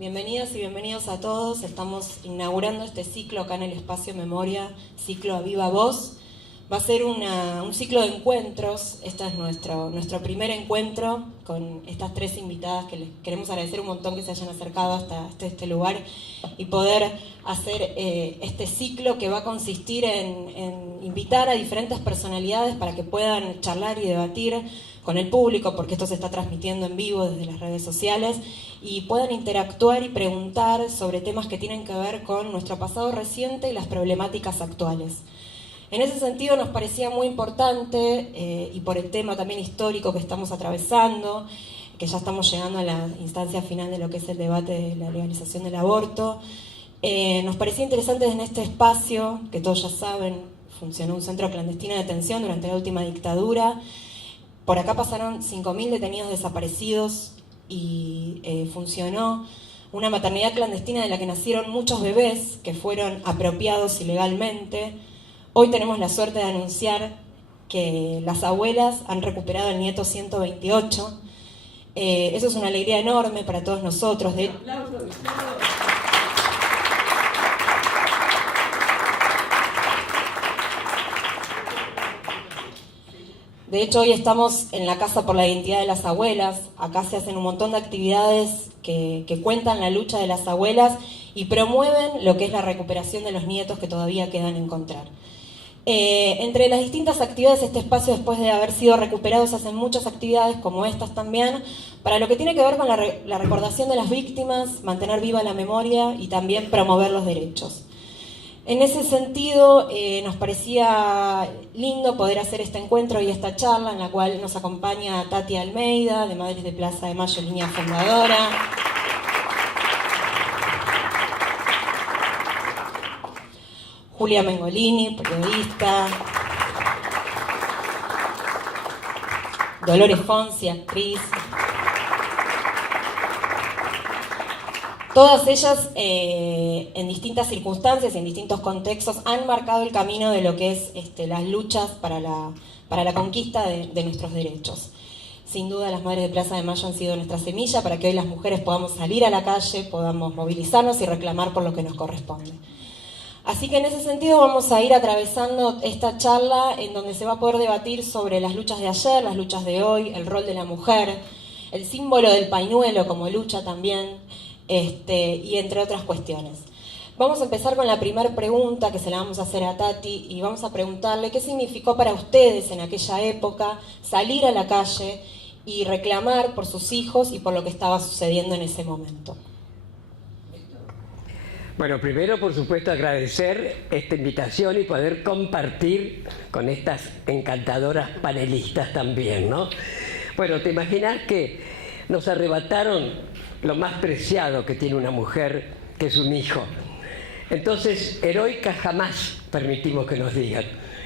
Bienvenidas y bienvenidos a todos. Estamos inaugurando este ciclo acá en el Espacio Memoria, ciclo A Viva Voz. Va a ser un ciclo de encuentros. Este es nuestro primer encuentro con estas tres invitadas que les queremos agradecer un montón que se hayan acercado hasta este lugar y poder hacer este ciclo que va a consistir en invitar a diferentes personalidades para que puedan charlar y debatir con el público, porque esto se está transmitiendo en vivo desde las redes sociales, y puedan interactuar y preguntar sobre temas que tienen que ver con nuestro pasado reciente y las problemáticas actuales. En ese sentido nos parecía muy importante, y por el tema también histórico que estamos atravesando, que ya estamos llegando a la instancia final de lo que es el debate de la legalización del aborto, nos parecía interesante en este espacio, que todos ya saben, funcionó un centro clandestino de detención durante la última dictadura. Por acá pasaron 5.000 detenidos desaparecidos y funcionó una maternidad clandestina de la que nacieron muchos bebés que fueron apropiados ilegalmente. Hoy tenemos la suerte de anunciar que las abuelas han recuperado el nieto 128. Eso es una alegría enorme para todos nosotros. De hecho, hoy estamos en la Casa por la Identidad de las Abuelas. Acá se hacen un montón de actividades que cuentan la lucha de las abuelas y promueven lo que es la recuperación de los nietos que todavía quedan encontrar. Entre las distintas actividades, este espacio, después de haber sido recuperado, se hacen muchas actividades como estas también, para lo que tiene que ver con la recordación de las víctimas, mantener viva la memoria y también promover los derechos. En ese sentido, nos parecía lindo poder hacer este encuentro y esta charla en la cual nos acompaña Tati Almeida, de Madres de Plaza de Mayo, línea fundadora. Julia Mengolini, periodista. Dolores Fonsi, actriz. Todas ellas, en distintas circunstancias y en distintos contextos, han marcado el camino de lo que es las luchas para la conquista de nuestros derechos. Sin duda, las Madres de Plaza de Mayo han sido nuestra semilla para que hoy las mujeres podamos salir a la calle, podamos movilizarnos y reclamar por lo que nos corresponde. Así que en ese sentido vamos a ir atravesando esta charla en donde se va a poder debatir sobre las luchas de ayer, las luchas de hoy, el rol de la mujer, el símbolo del pañuelo como lucha también, y entre otras cuestiones. Vamos a empezar con la primera pregunta que se la vamos a hacer a Tati y vamos a preguntarle qué significó para ustedes en aquella época salir a la calle y reclamar por sus hijos y por lo que estaba sucediendo en ese momento. Bueno, primero, por supuesto, agradecer esta invitación y poder compartir con estas encantadoras panelistas también, ¿no? Bueno, te imaginas que nos arrebataron lo más preciado que tiene una mujer, que es un hijo. Entonces, heroica jamás permitimos que nos digan.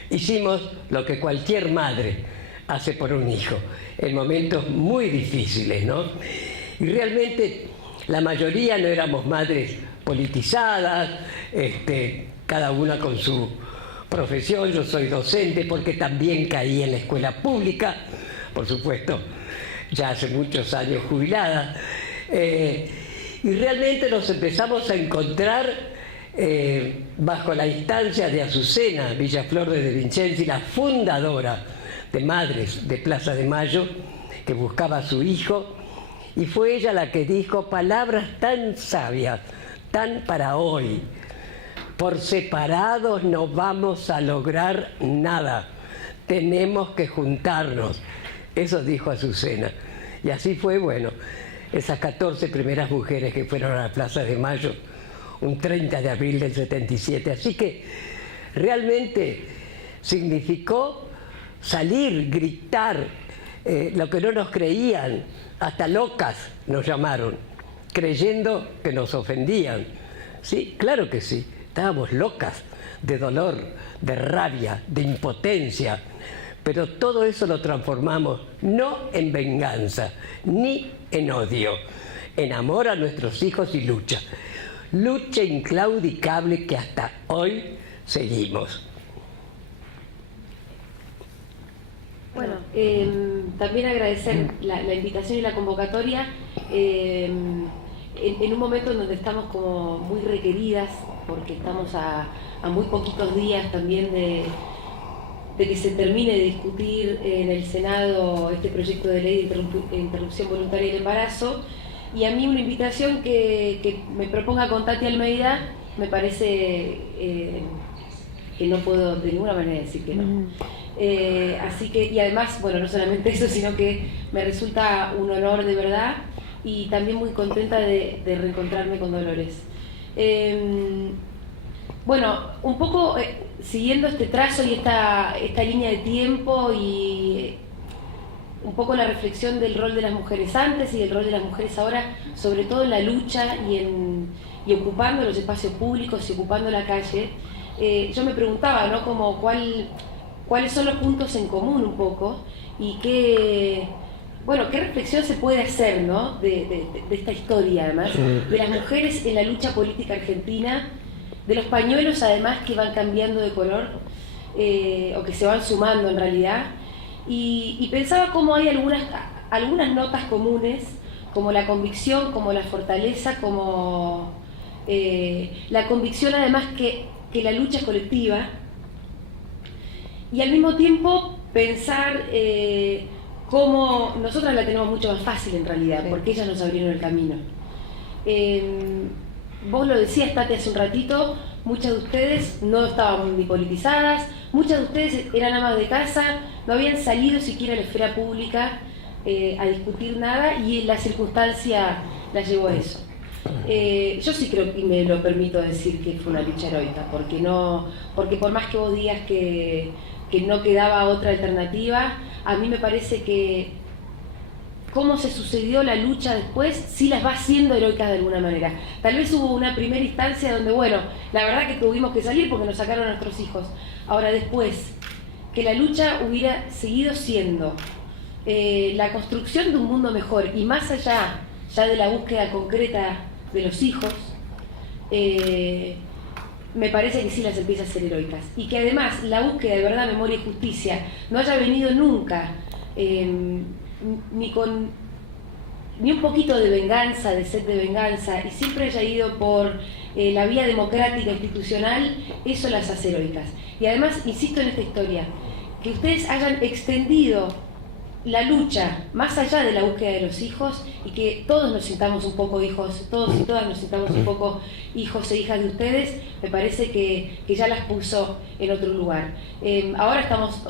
Hicimos lo que cualquier madre hace por un hijo, en momentos muy difíciles, ¿no? Y realmente la mayoría no éramos madres politizadas, cada una con su profesión. Yo soy docente porque también caí en la escuela pública, por supuesto, ya hace muchos años jubilada. Y realmente nos empezamos a encontrar bajo la instancia de Azucena Villaflor de Vincenzi, la fundadora de Madres de Plaza de Mayo, que buscaba a su hijo, y fue ella la que dijo palabras tan sabias, tan para hoy: por separados no vamos a lograr nada, tenemos que juntarnos. Eso dijo Azucena. Y así fue, bueno, esas 14 primeras mujeres que fueron a la Plaza de Mayo un 30 de abril del 77. Así que realmente significó salir, gritar, lo que no nos creían, hasta locas nos llamaron, creyendo que nos ofendían. Sí, claro que sí, estábamos locas de dolor, de rabia, de impotencia, pero todo eso lo transformamos no en venganza, ni en odio, en amor a nuestros hijos y lucha. Lucha inclaudicable que hasta hoy seguimos. Bueno, también agradecer la invitación y la convocatoria. en un momento en donde estamos como muy requeridas, porque estamos a muy poquitos días también de que se termine de discutir en el Senado este proyecto de ley de interrupción voluntaria del embarazo, y a mí una invitación que me proponga con Tati Almeida me parece que no puedo de ninguna manera decir que no. Así que, y además, bueno, no solamente eso, sino que me resulta un honor de verdad, y también muy contenta de reencontrarme con Dolores. Bueno, un poco siguiendo este trazo y esta línea de tiempo, y un poco la reflexión del rol de las mujeres antes y del rol de las mujeres ahora, sobre todo en la lucha y ocupando los espacios públicos y ocupando la calle, yo me preguntaba, ¿no?, como cuáles son los puntos en común un poco, y qué reflexión se puede hacer, ¿no?, de esta historia, además, de las mujeres en la lucha política argentina, de los pañuelos además que van cambiando de color, o que se van sumando en realidad, y pensaba cómo hay algunas notas comunes, como la convicción, como la fortaleza, como la convicción además que la lucha es colectiva, y al mismo tiempo pensar cómo nosotras la tenemos mucho más fácil en realidad, porque ellas nos abrieron el camino. Vos lo decías, Tati, hace un ratito, muchas de ustedes no estaban ni politizadas, muchas de ustedes eran amas de casa, no habían salido siquiera a la esfera pública a discutir nada, y la circunstancia las llevó a eso. Yo sí creo, y me lo permito decir, que fue una lucha heroica, porque por más que vos digas que no quedaba otra alternativa, a mí me parece que cómo se sucedió la lucha después sí las va haciendo heroicas de alguna manera. Tal vez hubo una primera instancia donde, bueno, la verdad que tuvimos que salir porque nos sacaron a nuestros hijos. Ahora después, que la lucha hubiera seguido siendo la construcción de un mundo mejor, y más allá ya de la búsqueda concreta de los hijos, me parece que sí las empieza a ser heroicas. Y que además la búsqueda de verdad, memoria y justicia no haya venido nunca ni un poquito de venganza, de sed de venganza, y siempre haya ido por la vía democrática institucional, eso las hace heroicas. Y además, insisto en esta historia, que ustedes hayan extendido la lucha más allá de la búsqueda de los hijos, y que todos nos sintamos un poco hijos, todos y todas nos sintamos un poco hijos e hijas de ustedes, me parece que ya las puso en otro lugar. Ahora estamos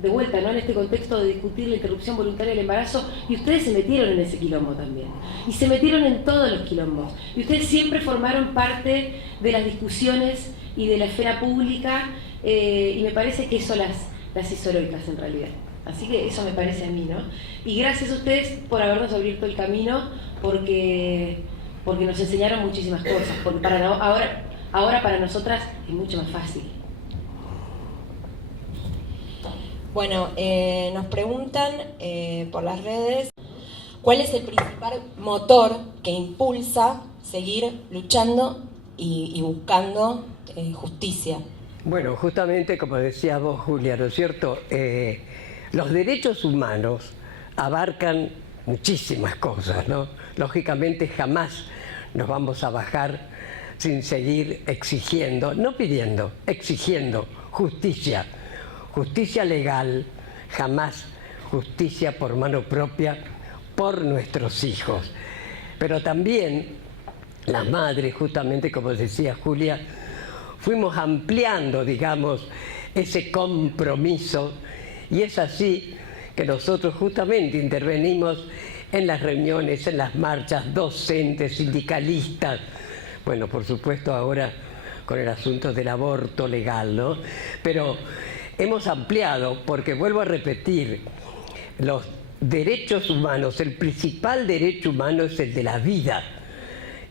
de vuelta, ¿no?, en este contexto de discutir la interrupción voluntaria del embarazo, y ustedes se metieron en ese quilombo también, y se metieron en todos los quilombos, y ustedes siempre formaron parte de las discusiones y de la esfera pública, y me parece que eso las hizo heroicas en realidad. Así que eso me parece a mí, ¿no? Y gracias a ustedes por habernos abierto el camino, porque nos enseñaron muchísimas cosas, porque ahora para nosotras es mucho más fácil. Bueno, nos preguntan por las redes, ¿cuál es el principal motor que impulsa seguir luchando y buscando justicia? Bueno, justamente como decías vos, Julia, ¿no es cierto? Los derechos humanos abarcan muchísimas cosas, ¿no? Lógicamente jamás nos vamos a bajar sin seguir exigiendo, no pidiendo, exigiendo justicia. Justicia legal, jamás justicia por mano propia por nuestros hijos. Pero también las madres, justamente como decía Julia, fuimos ampliando, digamos, ese compromiso, y es así que nosotros justamente intervenimos en las reuniones, en las marchas, docentes, sindicalistas, bueno, por supuesto ahora con el asunto del aborto legal, ¿no? Pero hemos ampliado, porque vuelvo a repetir, los derechos humanos, el principal derecho humano es el de la vida,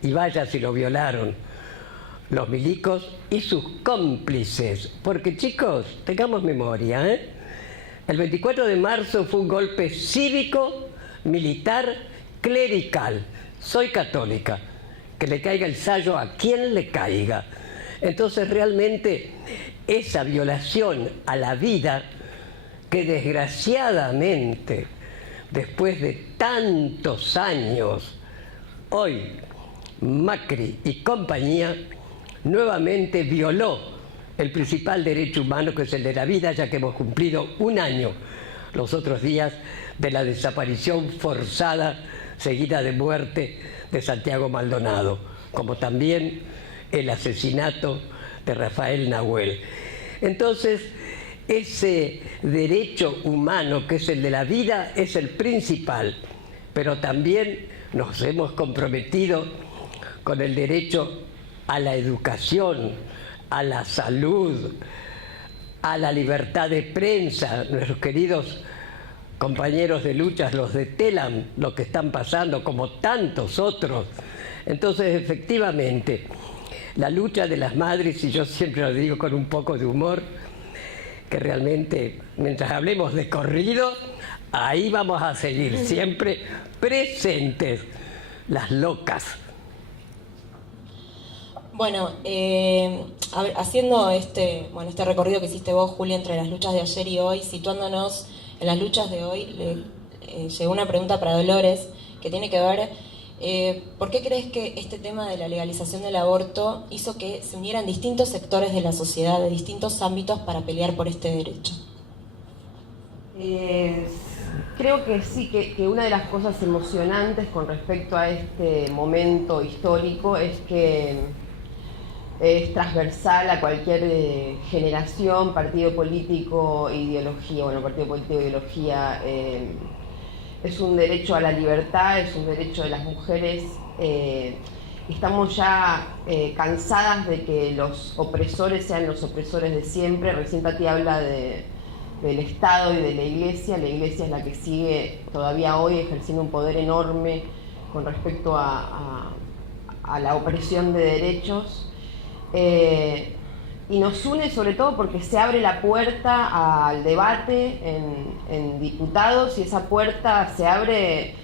y vaya si lo violaron los milicos y sus cómplices, porque chicos, tengamos memoria, ¿eh? El 24 de marzo fue un golpe cívico, militar, clerical. Soy católica, que le caiga el sayo a quien le caiga. Entonces realmente esa violación a la vida, que desgraciadamente después de tantos años, hoy Macri y compañía nuevamente violó el principal derecho humano, que es el de la vida, ya que hemos cumplido un año los otros días de la desaparición forzada seguida de muerte de Santiago Maldonado, como también el asesinato de Rafael Nahuel. Entonces, ese derecho humano que es el de la vida es el principal, pero también nos hemos comprometido con el derecho a la educación, a la salud, a la libertad de prensa. Nuestros queridos compañeros de luchas, los de Telam, lo que están pasando, como tantos otros. Entonces, efectivamente, la lucha de las madres, y yo siempre lo digo con un poco de humor, que realmente, mientras hablemos de corrido, ahí vamos a seguir siempre presentes, las locas. Bueno, a ver, haciendo este recorrido que hiciste vos, Julia, entre las luchas de ayer y hoy, situándonos en las luchas de hoy, llegó una pregunta para Dolores que tiene que ver, ¿por qué crees que este tema de la legalización del aborto hizo que se unieran distintos sectores de la sociedad, de distintos ámbitos, para pelear por este derecho? Creo que sí, que una de las cosas emocionantes con respecto a este momento histórico es que es transversal a cualquier generación, partido político, ideología. Bueno, partido político, ideología, es un derecho a la libertad, es un derecho de las mujeres. Estamos ya cansadas de que los opresores sean los opresores de siempre. Recién Tati habla del Estado y de la Iglesia. La Iglesia es la que sigue todavía hoy ejerciendo un poder enorme con respecto a la opresión de derechos. Y nos une sobre todo porque se abre la puerta al debate en diputados, y esa puerta se abre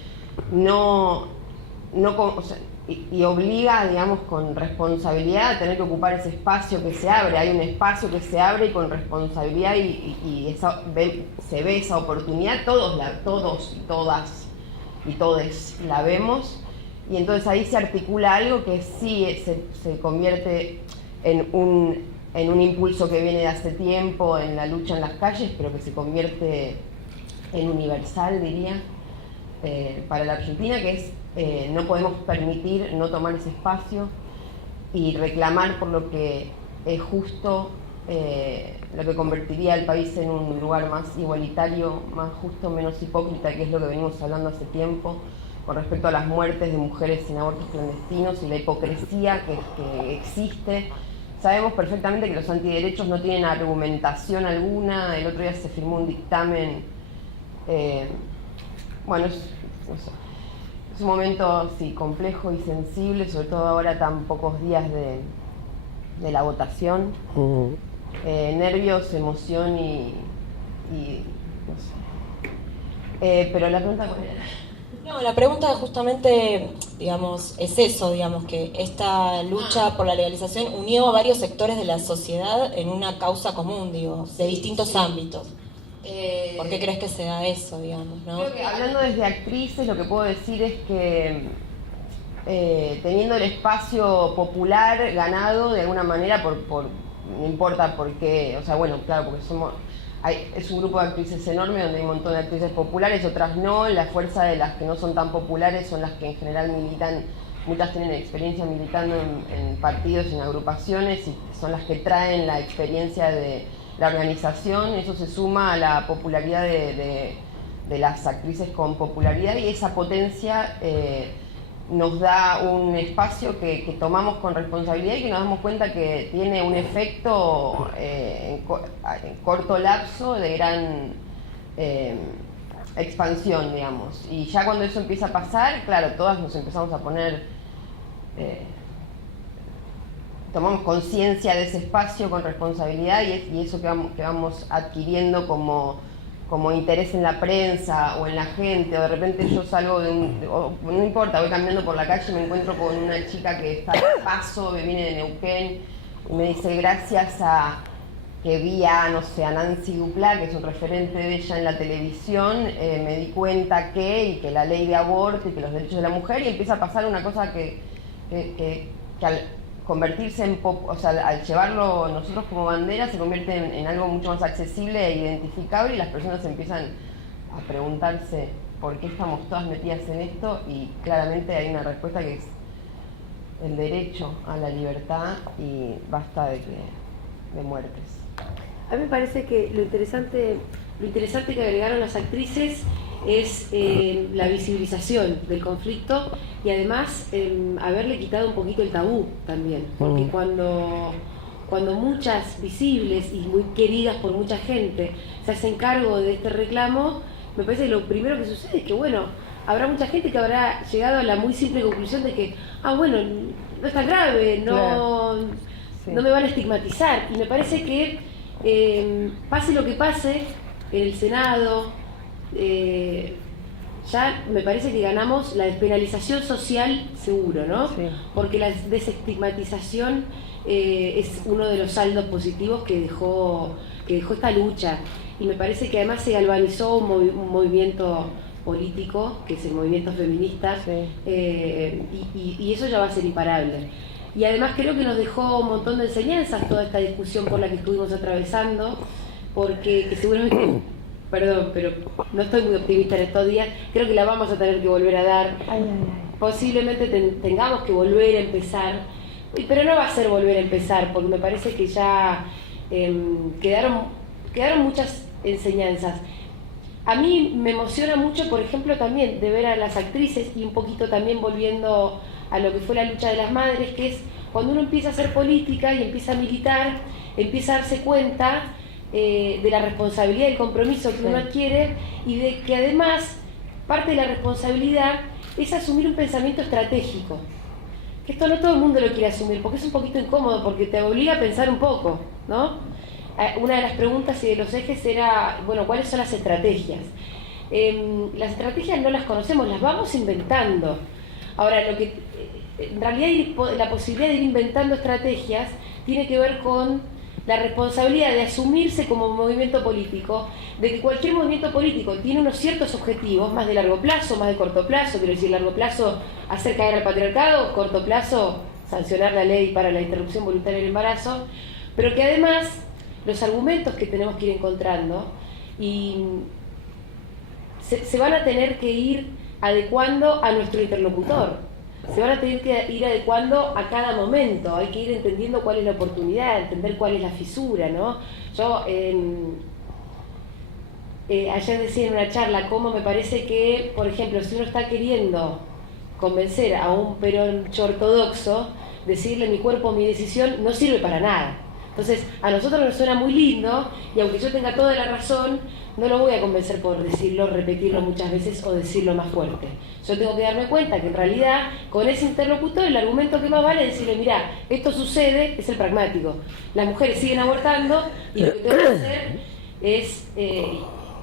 y obliga, digamos, con responsabilidad a tener que ocupar ese espacio que se abre. Hay un espacio que se abre y con responsabilidad se ve esa oportunidad, todos y todas y todes la vemos, y entonces ahí se articula algo que sí se convierte en un impulso que viene de hace tiempo en la lucha en las calles, pero que se convierte en universal, diría, para la Argentina, que es no podemos permitir no tomar ese espacio y reclamar por lo que es justo, lo que convertiría al país en un lugar más igualitario, más justo, menos hipócrita, que es lo que venimos hablando hace tiempo con respecto a las muertes de mujeres en abortos clandestinos y la hipocresía que existe. Sabemos perfectamente que los antiderechos no tienen argumentación alguna. El otro día se firmó un dictamen, bueno, es un momento sí, complejo y sensible, sobre todo ahora tan pocos días de la votación. Nervios, emoción y no sé. Pero la pregunta, ¿cuál era? No, la pregunta justamente, digamos, es eso, digamos, que esta lucha por la legalización unió a varios sectores de la sociedad en una causa común, digo, de distintos ámbitos. ¿Por qué crees que se da eso, digamos, no? Creo que hablando desde actrices, lo que puedo decir es que teniendo el espacio popular ganado de alguna manera no importa por qué, o sea, bueno, claro, porque es un grupo de actrices enorme donde hay un montón de actrices populares, otras no. La fuerza de las que no son tan populares son las que en general militan, muchas tienen experiencia militando en partidos, en agrupaciones, y son las que traen la experiencia de la organización. Eso se suma a la popularidad de las actrices con popularidad, y esa potencia nos da un espacio que tomamos con responsabilidad y que nos damos cuenta que tiene un efecto en corto lapso de gran expansión, digamos. Y ya cuando eso empieza a pasar, claro, todas nos empezamos a poner, tomamos conciencia de ese espacio con responsabilidad, y eso que vamos adquiriendo como interés en la prensa o en la gente, o de repente yo salgo no importa, voy caminando por la calle y me encuentro con una chica que está de paso, me viene de Neuquén, y me dice, gracias a que vi a Nancy Duplá, que es un referente de ella en la televisión, me di cuenta y que la ley de aborto y que los derechos de la mujer, y empieza a pasar una cosa que que al convertirse en o sea, al llevarlo nosotros como bandera, se convierte en algo mucho más accesible e identificable, y las personas empiezan a preguntarse por qué estamos todas metidas en esto, y claramente hay una respuesta que es el derecho a la libertad y basta de muertes. A mí me parece que lo interesante que agregaron las actrices es la visibilización del conflicto, y además haberle quitado un poquito el tabú también, porque cuando muchas visibles y muy queridas por mucha gente se hacen cargo de este reclamo, me parece que lo primero que sucede es que, bueno, habrá mucha gente que habrá llegado a la muy simple conclusión de que, bueno, no es tan grave, Claro. Sí. no me van a estigmatizar. Y me parece que pase lo que pase en el Senado, ya me parece que ganamos la despenalización social seguro, ¿no? Sí. Porque la desestigmatización es uno de los saldos positivos que dejó esta lucha. Y me parece que además se galvanizó un movimiento político, que es el movimiento feminista, Sí. y eso ya va a ser imparable. Y además creo que nos dejó un montón de enseñanzas toda esta discusión por la que estuvimos atravesando, porque que seguramente, perdón, pero no estoy muy optimista en estos días, creo que la vamos a tener que volver a dar. Posiblemente tengamos que volver a empezar, pero no va a ser volver a empezar, porque me parece que ya quedaron muchas enseñanzas. A mí me emociona mucho, por ejemplo, también de ver a las actrices, y un poquito también volviendo a lo que fue la lucha de las madres, que es cuando uno empieza a hacer política y empieza a militar, empieza a darse cuenta de la responsabilidad y el compromiso que uno adquiere, y de que además parte de la responsabilidad es asumir un pensamiento estratégico. Que esto no todo el mundo lo quiere asumir, porque es un poquito incómodo, porque te obliga a pensar un poco, ¿no? Una de las preguntas y de los ejes era, bueno, ¿cuáles son las estrategias? Las estrategias no las conocemos, las vamos inventando. Ahora, en realidad la posibilidad de ir inventando estrategias tiene que ver con la responsabilidad de asumirse como movimiento político, de que cualquier movimiento político tiene unos ciertos objetivos, más de largo plazo, más de corto plazo. Quiero decir, largo plazo, hacer caer al patriarcado; corto plazo, sancionar la ley para la interrupción voluntaria del embarazo, pero que además los argumentos que tenemos que ir encontrando y se van a tener que ir adecuando a nuestro interlocutor, se van a tener que ir adecuando a cada momento. Hay que ir entendiendo cuál es la oportunidad, entender cuál es la fisura, ¿no? Yo ayer decía en una charla cómo me parece que, por ejemplo, si uno está queriendo convencer a un peroncho ortodoxo, decirle mi cuerpo, mi decisión, no sirve para nada. Entonces, a nosotros nos suena muy lindo, y aunque yo tenga toda la razón, no lo voy a convencer por decirlo, repetirlo muchas veces o decirlo más fuerte. Yo tengo que darme cuenta que en realidad con ese interlocutor el argumento que más vale es decirle, mirá, esto sucede, es el pragmático. Las mujeres siguen abortando, y lo que tengo que hacer es...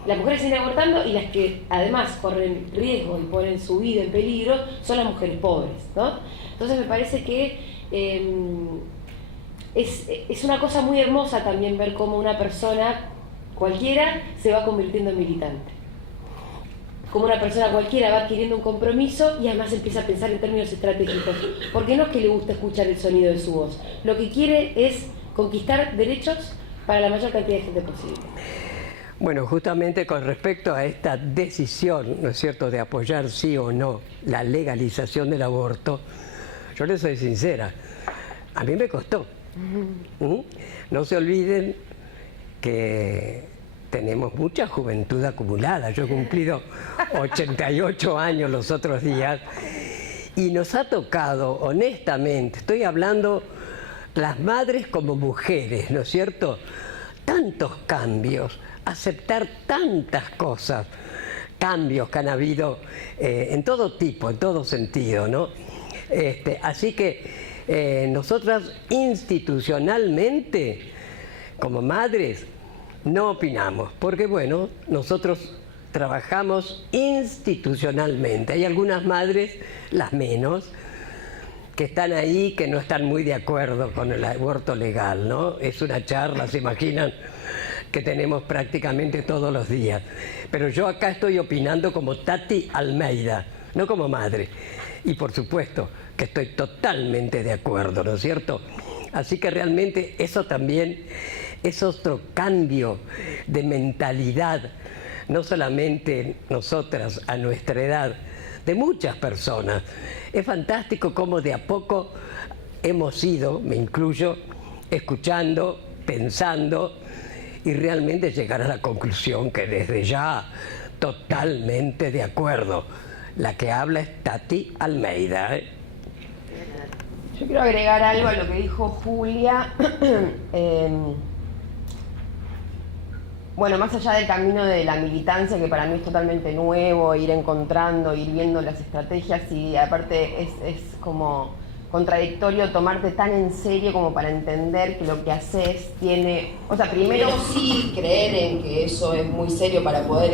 las mujeres siguen abortando, y las que además corren riesgo y ponen su vida en peligro son las mujeres pobres, ¿no? Entonces me parece que es una cosa muy hermosa también ver cómo una persona cualquiera se va convirtiendo en militante. Como una persona cualquiera va adquiriendo un compromiso y además empieza a pensar en términos estratégicos. Porque no es que le guste escuchar el sonido de su voz. Lo que quiere es conquistar derechos para la mayor cantidad de gente posible. Bueno, justamente con respecto a esta decisión, ¿no es cierto?, de apoyar sí o no la legalización del aborto, yo les soy sincera, a mí me costó. No se olviden que tenemos mucha juventud acumulada. Yo he cumplido 88 años los otros días, y nos ha tocado, honestamente, estoy hablando las madres como mujeres, ¿no es cierto?, tantos cambios, aceptar tantas cosas, cambios que han habido en todo tipo, en todo sentido, ¿no? Así que nosotras institucionalmente, como madres, no opinamos, porque bueno, nosotros trabajamos institucionalmente. Hay algunas madres, las menos, que están ahí, que no están muy de acuerdo con el aborto legal, ¿no? Es una charla, se imaginan, que tenemos prácticamente todos los días. Pero yo acá estoy opinando como Tati Almeida, no como madre. Y por supuesto que estoy totalmente de acuerdo, ¿no es cierto? Así que realmente eso también es otro cambio de mentalidad, no solamente nosotras a nuestra edad, de muchas personas. Es fantástico cómo de a poco hemos ido, me incluyo, escuchando, pensando y realmente llegar a la conclusión que desde ya totalmente de acuerdo. La que habla es Tati Almeida, ¿eh? Yo quiero agregar algo a lo que dijo Julia. Bueno, más allá del camino de la militancia, que para mí es totalmente nuevo, ir encontrando, ir viendo las estrategias, y aparte es como contradictorio tomarte tan en serio como para entender que lo que haces tiene... O sea, primero sí creer en que eso es muy serio para poder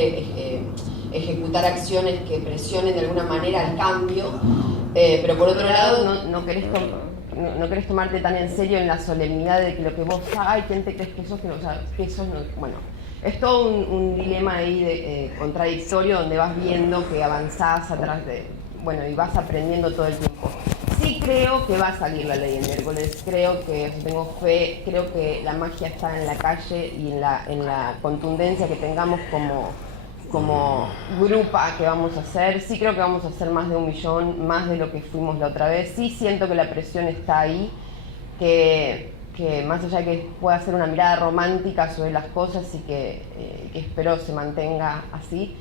ejecutar acciones que presionen de alguna manera al cambio, pero por otro lado no querés tomarte tan en serio en la solemnidad de que lo que vos hagas, ¿quién te crees que sos? Que, o sea, que sos no, bueno, es todo un dilema ahí contradictorio, donde vas viendo que avanzás atrás de... Bueno, y vas aprendiendo todo el tiempo. Sí creo que va a salir la ley el miércoles, creo que tengo fe, creo que la magia está en la calle y en la contundencia que tengamos como grupa que vamos a hacer. Sí creo que vamos a hacer más de 1 millón, más de lo que fuimos la otra vez. Sí siento que la presión está ahí, que más allá de que pueda ser una mirada romántica sobre las cosas y que espero se mantenga así,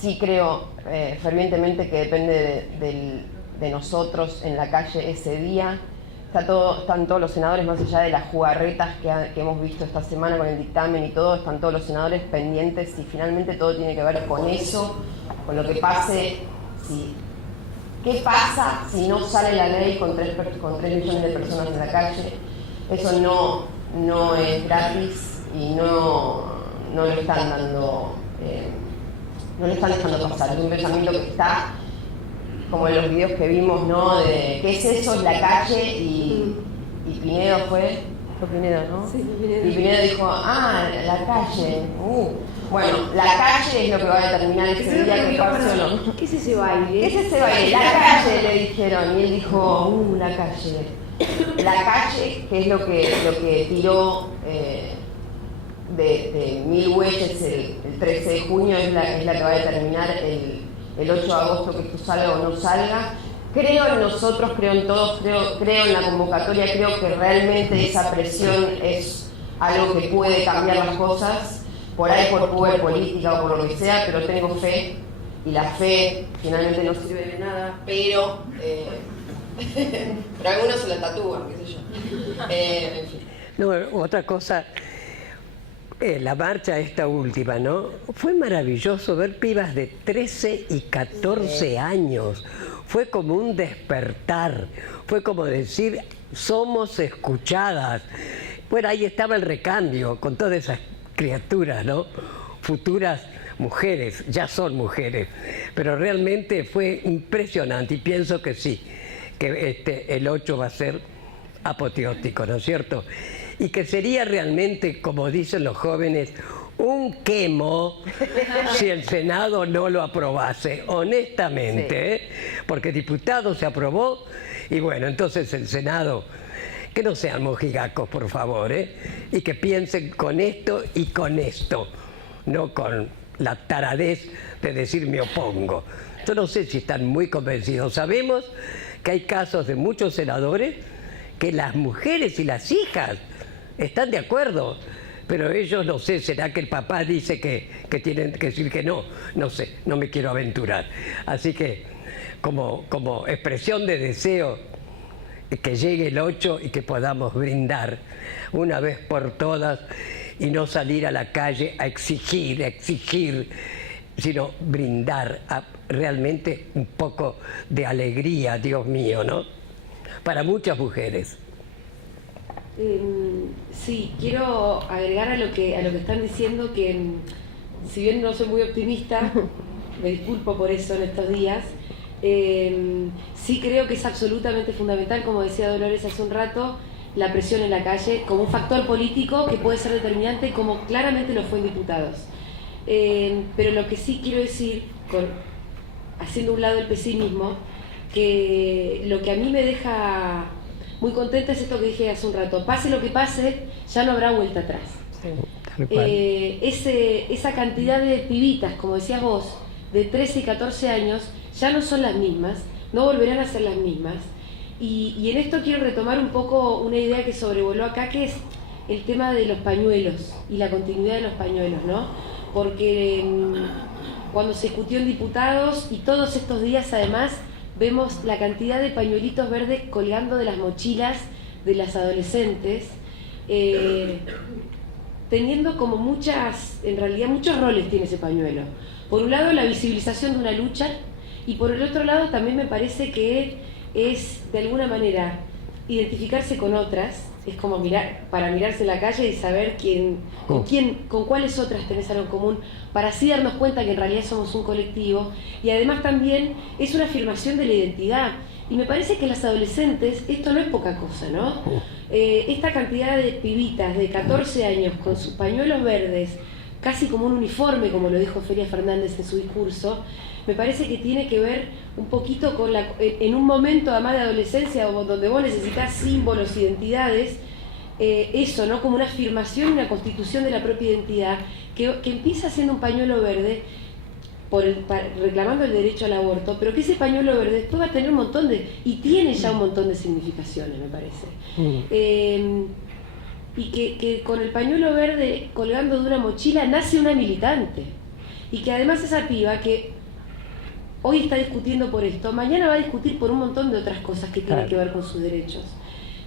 sí creo fervientemente que depende de nosotros en la calle ese día. Están todos los senadores, más allá de las jugarretas que hemos visto esta semana con el dictamen y todo, están todos los senadores pendientes y finalmente todo tiene que ver con eso, con lo que pase. ¿Qué pasa si no sale la ley con 3 millones de personas en la calle? Eso no es gratis y no lo están dando... no lo están dejando pasar. Es un pensamiento que está, como en los videos que vimos, ¿no? De qué es eso, es la calle, y Pinedo fue Pinedo, ¿no? Sí, Pinedo. Y Pinedo dijo, la calle. Bueno, la calle es lo que va a determinar ese día que pase o no. ¿Qué es ese baile? ¿Qué es ese baile? La calle, le dijeron, y él dijo, la calle. La calle, que es lo que tiró de 1000 bueyes el 13 de junio, es la que va a determinar el 8 de agosto que esto salga o no salga. Creo en nosotros, creo en todos, creo en la convocatoria, creo que realmente esa presión es algo que puede cambiar las cosas, por ahí por poder política o por lo que sea, pero tengo fe, y la fe finalmente no sirve de nada, pero algunos se la tatúan, qué sé yo. En fin. No, otra cosa, la marcha esta última, ¿no? Fue maravilloso ver pibas de 13 y 14 años. Fue como un despertar, fue como decir, somos escuchadas. Bueno, ahí estaba el recambio con todas esas criaturas, ¿no? Futuras mujeres, ya son mujeres, pero realmente fue impresionante y pienso que sí, que el 8 va a ser apoteótico, ¿no es cierto? Y que sería realmente, como dicen los jóvenes, un quemo si el Senado no lo aprobase, honestamente, ¿eh? Porque diputado se aprobó y bueno, entonces el Senado, que no sean mojigacos, por favor, ¿eh? Y que piensen con esto y con esto, no con la taradez de decir me opongo. Yo no sé si están muy convencidos. Sabemos que hay casos de muchos senadores que las mujeres y las hijas están de acuerdo, pero ellos, no sé, será que el papá dice que tienen que decir que no, no sé, no me quiero aventurar. Así que como expresión de deseo, que llegue el 8 y que podamos brindar una vez por todas y no salir a la calle a exigir, sino brindar realmente un poco de alegría, Dios mío, ¿no? Para muchas mujeres. Sí, quiero agregar a lo que están diciendo que, si bien no soy muy optimista, me disculpo por eso en estos días, sí creo que es absolutamente fundamental, como decía Dolores hace un rato, la presión en la calle como un factor político que puede ser determinante, como claramente lo fue en diputados. Pero lo que sí quiero decir, haciendo un lado el pesimismo, que lo que a mí me deja muy contenta es esto que dije hace un rato: pase lo que pase, ya no habrá vuelta atrás. Sí, tal cual. Esa cantidad de pibitas, como decías vos, de 13 y 14 años, ya no son las mismas, no volverán a ser las mismas. Y en esto quiero retomar un poco una idea que sobrevoló acá, que es el tema de los pañuelos y la continuidad de los pañuelos, ¿no? Porque cuando se discutió en diputados, y todos estos días además, vemos la cantidad de pañuelitos verdes colgando de las mochilas de las adolescentes, teniendo como en realidad muchos roles tiene ese pañuelo. Por un lado, la visibilización de una lucha, y por el otro lado también me parece que es, de alguna manera, identificarse con otras. Es como para mirarse en la calle y saber con cuáles otras tenés algo en común, para así darnos cuenta que en realidad somos un colectivo. Y además también es una afirmación de la identidad. Y me parece que las adolescentes, esto no es poca cosa, ¿no? Esta cantidad de pibitas de 14 años con sus pañuelos verdes, casi como un uniforme, como lo dijo Feria Fernández en su discurso, me parece que tiene que ver un poquito con en un momento además de adolescencia donde vos necesitas símbolos, identidades, eso, ¿no? Como una afirmación y una constitución de la propia identidad, que empieza siendo un pañuelo verde reclamando el derecho al aborto, pero que ese pañuelo verde después va a tener y tiene ya un montón de significaciones, me parece. Y que con el pañuelo verde colgando de una mochila nace una militante, y que además esa piba que hoy está discutiendo por esto, mañana va a discutir por un montón de otras cosas que tienen que ver con sus derechos.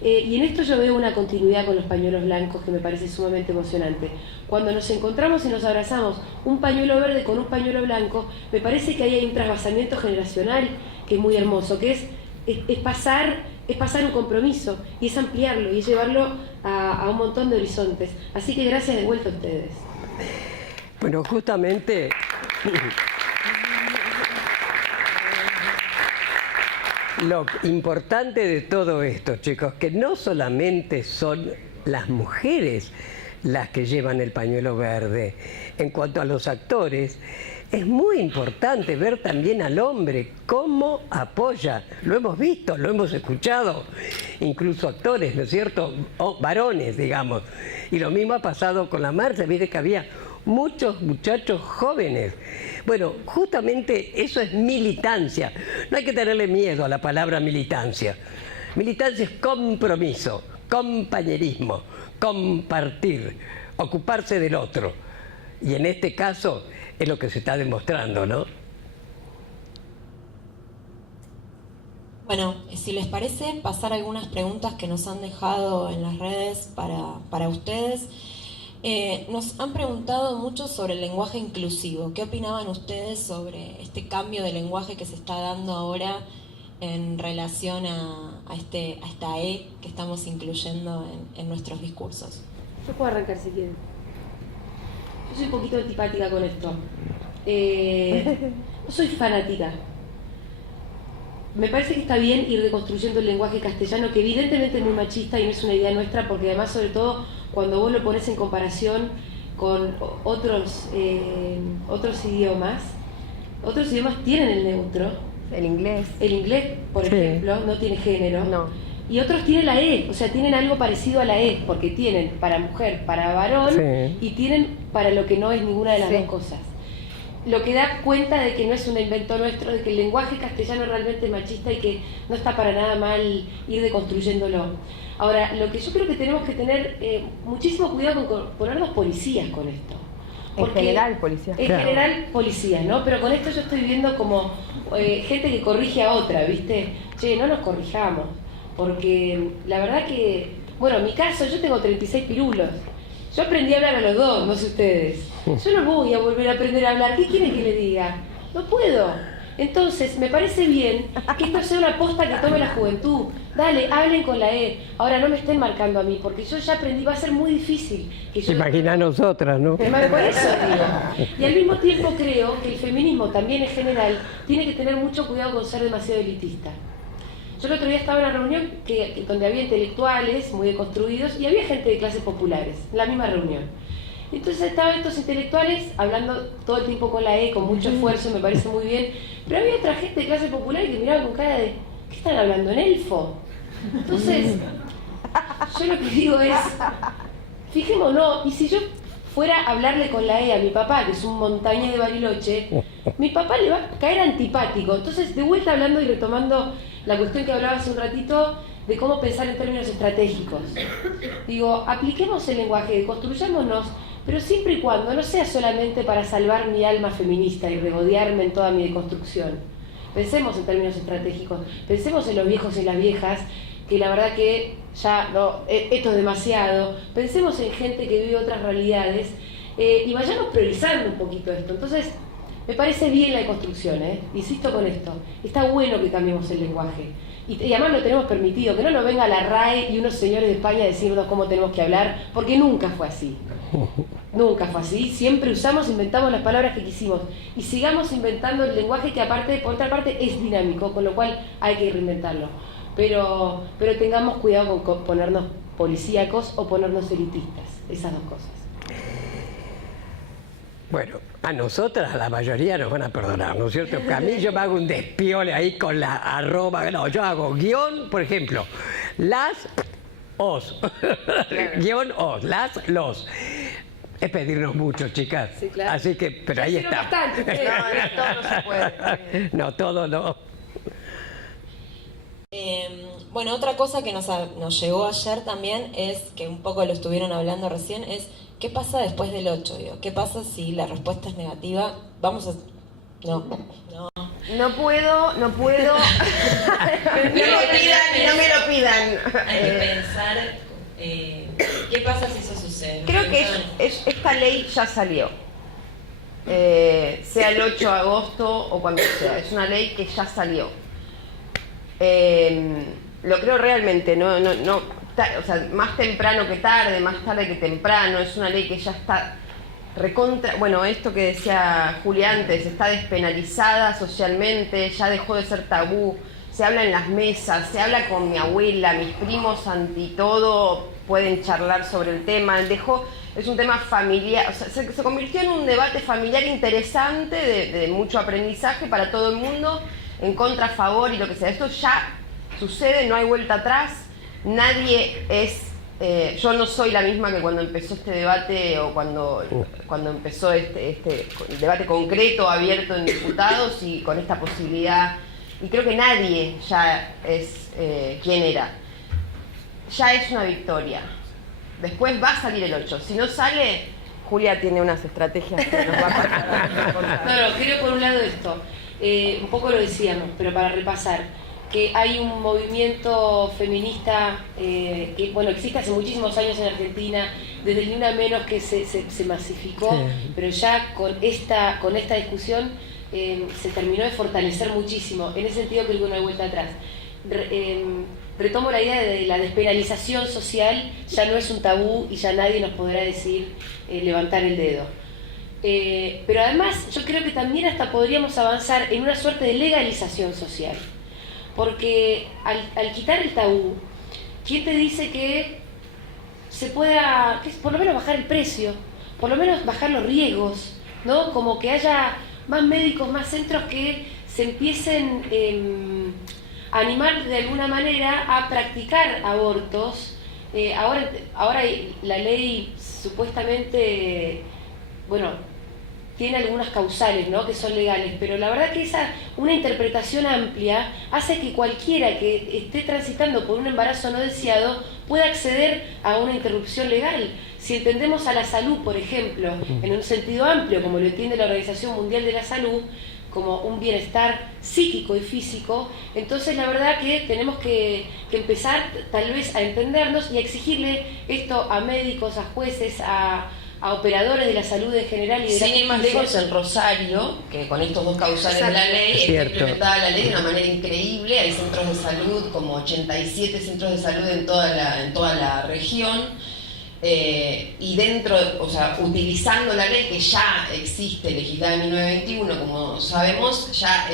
Y en esto yo veo una continuidad con los pañuelos blancos que me parece sumamente emocionante. Cuando nos encontramos y nos abrazamos, un pañuelo verde con un pañuelo blanco, me parece que ahí hay un trasvasamiento generacional que es muy hermoso, que es pasar un compromiso, y es ampliarlo, y es llevarlo a un montón de horizontes. Así que gracias de vuelta a ustedes. Bueno, justamente... Lo importante de todo esto, chicos, que no solamente son las mujeres las que llevan el pañuelo verde. En cuanto a los actores, es muy importante ver también al hombre cómo apoya. Lo hemos visto, lo hemos escuchado, incluso actores, ¿no es cierto? O varones, digamos. Y lo mismo ha pasado con la marcha, viste que había muchos muchachos jóvenes. Bueno, justamente eso es militancia. No hay que tenerle miedo a la palabra militancia. Militancia es compromiso, compañerismo, compartir, ocuparse del otro. Y en este caso es lo que se está demostrando, ¿no? Bueno, si les parece, pasar algunas preguntas que nos han dejado en las redes para ustedes. Nos han preguntado mucho sobre el lenguaje inclusivo. ¿Qué opinaban ustedes sobre este cambio de lenguaje que se está dando ahora en relación a esta E que estamos incluyendo en nuestros discursos? Yo puedo arrancar si quieren. Yo soy un poquito antipática con esto. No soy fanática. Me parece que está bien ir deconstruyendo el lenguaje castellano, que evidentemente es muy machista y no es una idea nuestra, porque además, sobre todo, cuando vos lo pones en comparación con otros idiomas tienen el neutro. El inglés. El inglés, por ejemplo, no tiene género. No. Y otros tienen la E, o sea, tienen algo parecido a la E, porque tienen para mujer, para varón, y tienen para lo que no es ninguna de las dos cosas. Lo que da cuenta de que no es un invento nuestro, de que el lenguaje castellano realmente es machista y que no está para nada mal ir deconstruyéndolo. Ahora, lo que yo creo que tenemos que tener muchísimo cuidado con ponernos policías con esto. En general, policías. En general, policías, ¿no? Pero con esto yo estoy viendo como gente que corrige a otra, ¿viste? Che, no nos corrijamos. Porque la verdad que, bueno, en mi caso, yo tengo 36 pirulos. Yo aprendí a hablar a los 2, no sé ustedes. Yo no voy a volver a aprender a hablar. ¿Qué quieren que le diga? No puedo. Entonces, me parece bien que esto sea una posta que tome la juventud. Dale, hablen con la E. Ahora, no me estén marcando a mí, porque yo ya aprendí, va a ser muy difícil. Que yo... Imagina a nosotras, ¿no? Por eso digo. Y al mismo tiempo creo que el feminismo también en general tiene que tener mucho cuidado con ser demasiado elitista. Yo el otro día estaba en una reunión donde había intelectuales muy deconstruidos y había gente de clases populares, en la misma reunión. Entonces estaban estos intelectuales hablando todo el tiempo con la E, con mucho esfuerzo, me parece muy bien, pero había otra gente de clase popular que miraba con cara de, ¿qué están hablando en elfo? Entonces, yo lo que digo es, fijémonos, y si yo fuera a hablarle con la E a mi papá, que es un montañés de Bariloche, mi papá le va a caer antipático. Entonces, de vuelta hablando y retomando la cuestión que hablaba hace un ratito, de cómo pensar en términos estratégicos. Digo, apliquemos el lenguaje, construyámonos, pero siempre y cuando no sea solamente para salvar mi alma feminista y regodearme en toda mi deconstrucción. Pensemos en términos estratégicos, pensemos en los viejos y las viejas, que la verdad que ya no, esto es demasiado. Pensemos en gente que vive otras realidades y vayamos priorizando un poquito esto. Entonces, me parece bien la deconstrucción, insisto con esto. Está bueno que cambiemos el lenguaje. Y además lo tenemos permitido, que no nos venga la RAE y unos señores de España a decirnos cómo tenemos que hablar, porque nunca fue así. Nunca fue así. Siempre inventamos las palabras que quisimos. Y sigamos inventando el lenguaje que aparte, por otra parte, es dinámico, con lo cual hay que reinventarlo. Pero tengamos cuidado con ponernos policíacos o ponernos elitistas, esas dos cosas. Bueno, a nosotras, la mayoría nos van a perdonar, ¿no es cierto? A mí yo me hago un despiole ahí con la arroba, no, yo hago guión, por ejemplo, las, os, guión, os, las, los. Es pedirnos mucho, chicas. Sí, claro. Así que, pero ahí está. Bastante, no, todo no se puede. No, todo no. Bueno, otra cosa que nos llegó ayer también es, que un poco lo estuvieron hablando recién, es ¿qué pasa después del 8? Digo? ¿Qué pasa si la respuesta es negativa? Vamos a... No puedo. No me lo pidan. Hay que pensar, ¿qué pasa si eso sucede? Creo que esta ley ya salió. Sea el 8 de agosto o cuando sea. Es una ley que ya salió. Lo creo realmente, o sea, más temprano que tarde, más tarde que temprano. Es una ley que ya está recontra, bueno, esto que decía Julia antes, está despenalizada socialmente, ya dejó de ser tabú, se habla en las mesas, se habla con mi abuela, mis primos ante todo pueden charlar sobre el tema, es un tema familiar, o sea, se convirtió en un debate familiar interesante, de mucho aprendizaje para todo el mundo, en contra, a favor y lo que sea. Esto ya sucede, no hay vuelta atrás, nadie es... yo no soy la misma que cuando empezó este debate o cuando empezó este debate concreto, abierto en diputados y con esta posibilidad, y creo que nadie ya es quien era. Ya es una victoria. Después va a salir el 8. Si no sale, Julia tiene unas estrategias que nos va a pasar. No, quiero por un lado esto, un poco lo decíamos, pero para repasar, que hay un movimiento feminista que, bueno, existe hace muchísimos años en Argentina, desde el Ni Una Menos que se masificó, sí. Pero ya con esta discusión se terminó de fortalecer muchísimo. En ese sentido creo que no hay vuelta atrás. Retomo la idea de la despenalización social, ya no es un tabú y ya nadie nos podrá decir levantar el dedo. Pero además yo creo que también hasta podríamos avanzar en una suerte de legalización social. Porque al quitar el tabú, ¿quién te dice que se pueda, que por lo menos bajar el precio, por lo menos bajar los riesgos, ¿no? Como que haya más médicos, más centros que se empiecen a animar de alguna manera a practicar abortos. Ahora la ley supuestamente, bueno, tiene algunas causales, ¿no?, que son legales, pero la verdad que una interpretación amplia hace que cualquiera que esté transitando por un embarazo no deseado pueda acceder a una interrupción legal. Si entendemos a la salud, por ejemplo, en un sentido amplio, como lo entiende la Organización Mundial de la Salud, como un bienestar psíquico y físico, entonces la verdad que tenemos que empezar tal vez a entendernos y a exigirle esto a médicos, a jueces, a operadores de la salud en general. Y sin ir más lejos, en Rosario, que con estos dos causales de la ley, está implementada la ley de una manera increíble. Hay centros de salud, como 87 centros de salud en toda la región, y dentro, o sea, utilizando la ley que ya existe, legislada en 1921, como sabemos, ya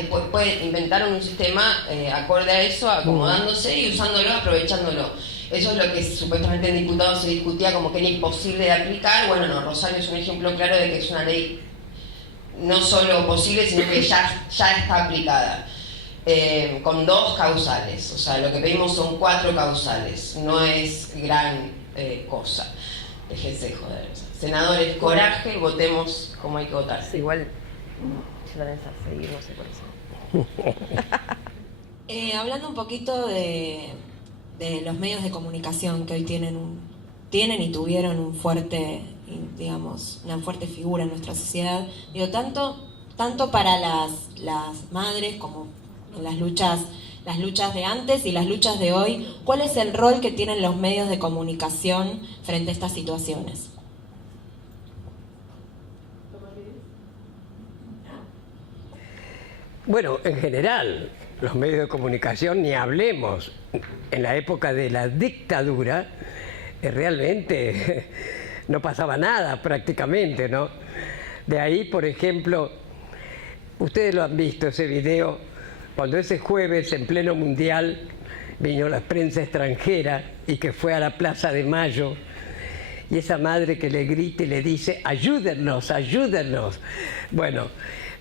inventaron un sistema acorde a eso, acomodándose y usándolo, aprovechándolo. Eso es lo que supuestamente en diputados se discutía como que era imposible de aplicar. Bueno, no, Rosario es un ejemplo claro de que es una ley no solo posible, sino que ya está aplicada. Con 2 causales, o sea, lo que pedimos son 4 causales, no es gran cosa. Déjense de joder. Senadores, coraje, votemos como hay que votar. Sí, igual, si la tenés a seguir, no sé por eso. Hablando un poquito de los medios de comunicación que hoy tienen y tuvieron un fuerte, digamos, una fuerte figura en nuestra sociedad, digo, tanto para las madres como en las luchas de antes y las luchas de hoy, ¿cuál es el rol que tienen los medios de comunicación frente a estas situaciones? Bueno, en general, los medios de comunicación, ni hablemos, en la época de la dictadura, realmente no pasaba nada prácticamente, ¿no? De ahí, por ejemplo, ustedes lo han visto, ese video, cuando ese jueves en pleno mundial vino la prensa extranjera y que fue a la Plaza de Mayo, y esa madre que le grita y le dice, ayúdennos, ayúdennos. Bueno,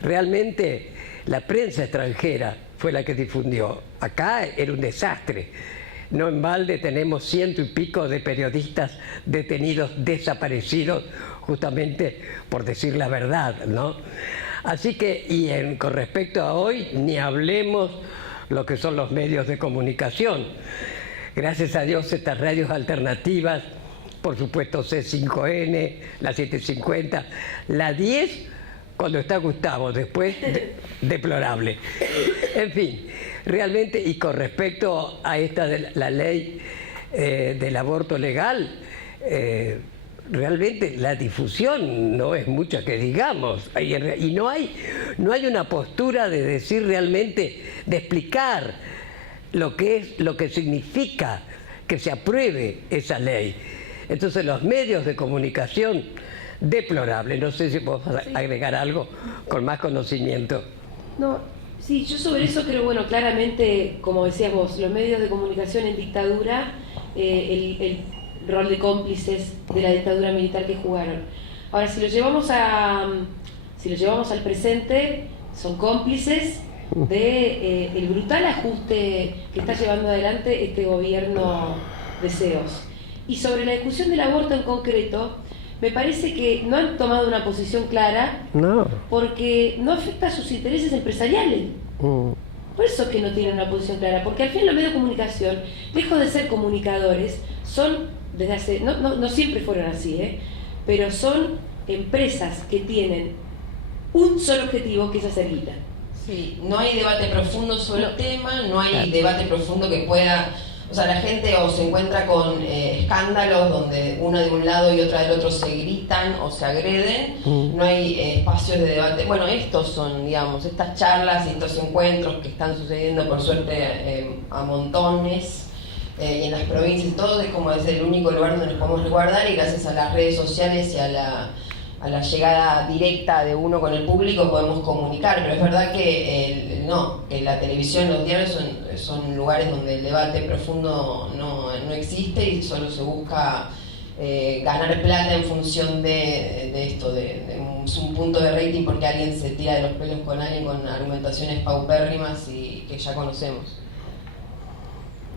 realmente la prensa extranjera fue la que difundió. Acá era un desastre. No en balde tenemos 100 y pico de periodistas detenidos, desaparecidos, justamente por decir la verdad, ¿no? Así que, con respecto a hoy, ni hablemos lo que son los medios de comunicación. Gracias a Dios, estas radios alternativas, por supuesto C5N, la 750, la 10, cuando está Gustavo, después deplorable. En fin, realmente, y con respecto a esta de la ley del aborto legal, realmente la difusión no es mucha que digamos, y no hay una postura de decir realmente, de explicar lo que significa que se apruebe esa ley. Entonces los medios de comunicación, deplorable. No sé si puedo agregar algo con más conocimiento. No, sí, yo sobre eso creo, bueno, claramente, como decías vos, los medios de comunicación en dictadura, el rol de cómplices de la dictadura militar que jugaron. Ahora, si lo llevamos al presente, son cómplices de el brutal ajuste que está llevando adelante este gobierno de CEOs. Y sobre la discusión del aborto en concreto, me parece que no han tomado una posición clara, no, porque no afecta a sus intereses empresariales. Por eso es que no tienen una posición clara, porque al fin los medios de comunicación, lejos de ser comunicadores, son, desde hace, no siempre fueron así, pero son empresas que tienen un solo objetivo, que es hacer guita. Sí, no hay debate profundo sobre el tema, no hay debate profundo que pueda... O sea, la gente o se encuentra con escándalos donde una de un lado y otra del otro se gritan o se agreden, no hay espacios de debate. Bueno, estos son, digamos, estas charlas y estos encuentros que están sucediendo por suerte a montones y en las provincias y todo, es como es el único lugar donde nos podemos resguardar, y gracias a las redes sociales y a la llegada directa de uno con el público podemos comunicar, pero es verdad que la televisión, los diarios son lugares donde el debate profundo no existe y solo se busca ganar plata en función de esto, de un punto de rating porque alguien se tira de los pelos con alguien con argumentaciones paupérrimas y que ya conocemos.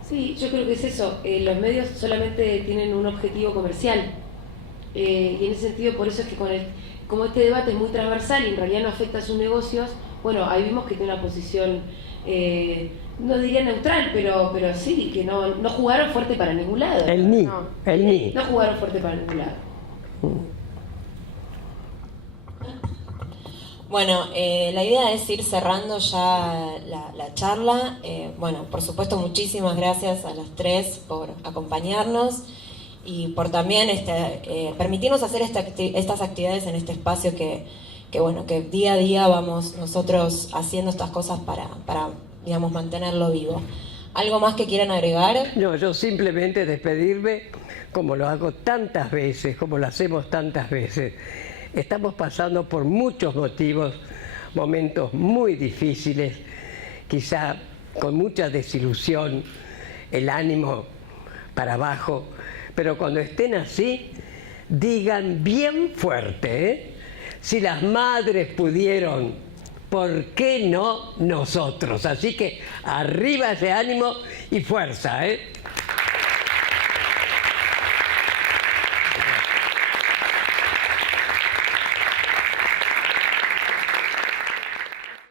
Sí, yo creo que es eso, los medios solamente tienen un objetivo comercial. Y en ese sentido, por eso es que como este debate es muy transversal y en realidad no afecta a sus negocios, bueno, ahí vimos que tiene una posición, no diría neutral, pero sí, que no jugaron fuerte para ningún lado. No jugaron fuerte para ningún lado. Bueno, la idea es ir cerrando ya la charla. Bueno, por supuesto, muchísimas gracias a las tres por acompañarnos y por también permitirnos hacer estas actividades en este espacio que día a día vamos nosotros haciendo estas cosas para digamos, mantenerlo vivo. ¿Algo más que quieran agregar? No, yo simplemente despedirme, como lo hago tantas veces, como lo hacemos tantas veces. Estamos pasando por muchos motivos, momentos muy difíciles, quizá con mucha desilusión, el ánimo para abajo, pero cuando estén así, digan bien fuerte, ¿eh? Si las madres pudieron, ¿por qué no nosotros? Así que arriba ese ánimo y fuerza, ¿eh?